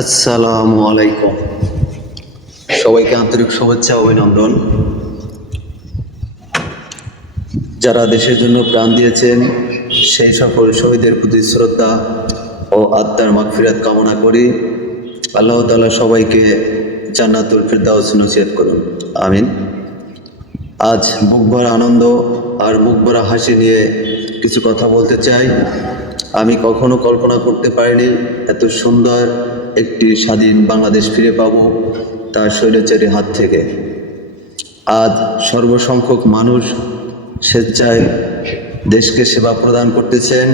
আসসালামু আলাইকুম। সবাইকে আন্তরিক শুভেচ্ছা ও অভিনন্দন। যারা দেশের জন্য প্রাণ দিয়েছেন সেই সকল শহীদের প্রতি শ্রদ্ধা ও আত্মার মাগফিরাত কামনা করি। আল্লাহ তাআলা সবাইকে জান্নাতুল ফিরদাউস নসিহত করুন, আমিন। আজ বুক ভরা আনন্দ আর বুক ভরা হাসি নিয়ে কিছু কথা বলতে চাই। আমি কখনো কল্পনা করতে পারিনি এত সুন্দর একটি স্বাধীন বাংলাদেশ ফিরে পাব তার স্বৈরাচারীর হাত থেকে। আজ সর্বসংখ্যক মানুষ স্বেচ্ছায় দেশকে সেবা প্রদান করতেছেন,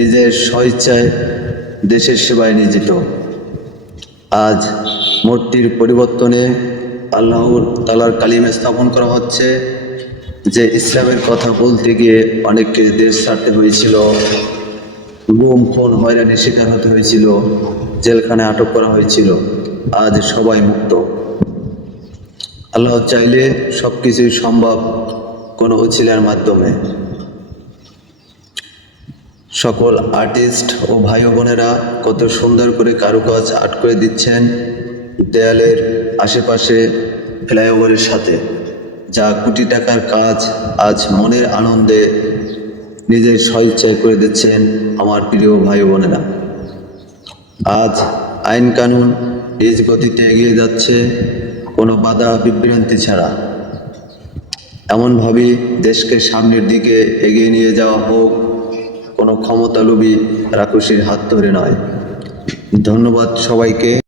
নিজের স্বইচ্ছায় দেশের সেবায় নিয়োজিত। আজ মূর্তির পরিবর্তনে আল্লাহ তাআলার কালিমা স্থাপন করা হচ্ছে। যে ইসলামের কথা বলতে গিয়ে অনেককে দেশ ছাড়তে হয়েছিল, গুম খুন হয়রানি শিকার হতে হয়েছিল, জেলখানায় আটক করা হয়েছিল, আজ সবাই মুক্ত। আল্লাহ চাইলে সব কিছুই সম্ভব কোনো উছিলার মাধ্যমে। সকল আর্টিস্ট ও ভাই বোনেরা কত সুন্দর করে কারুকাজ আর্ট করে দিচ্ছেন দেয়ালের আশেপাশে, ফ্লাইওভারের সাথে। যা কোটি টাকার কাজ আজ মনের আনন্দে নিজের স্বইচ্ছায় করে দিচ্ছেন আমার প্রিয় ভাই বোনেরা। আজ আইন কানুন নিজ গতিতে এগিয়ে যাচ্ছে, কোনো বাধা বিভ্রান্তি ছাড়া। এমনভাবে দেশকে সামনের দিকে এগিয়ে নিয়ে যাওয়া হোক, কোনো ক্ষমতালোভী রাক্ষসীর হাত ধরে নয়। ধন্যবাদ সবাইকে।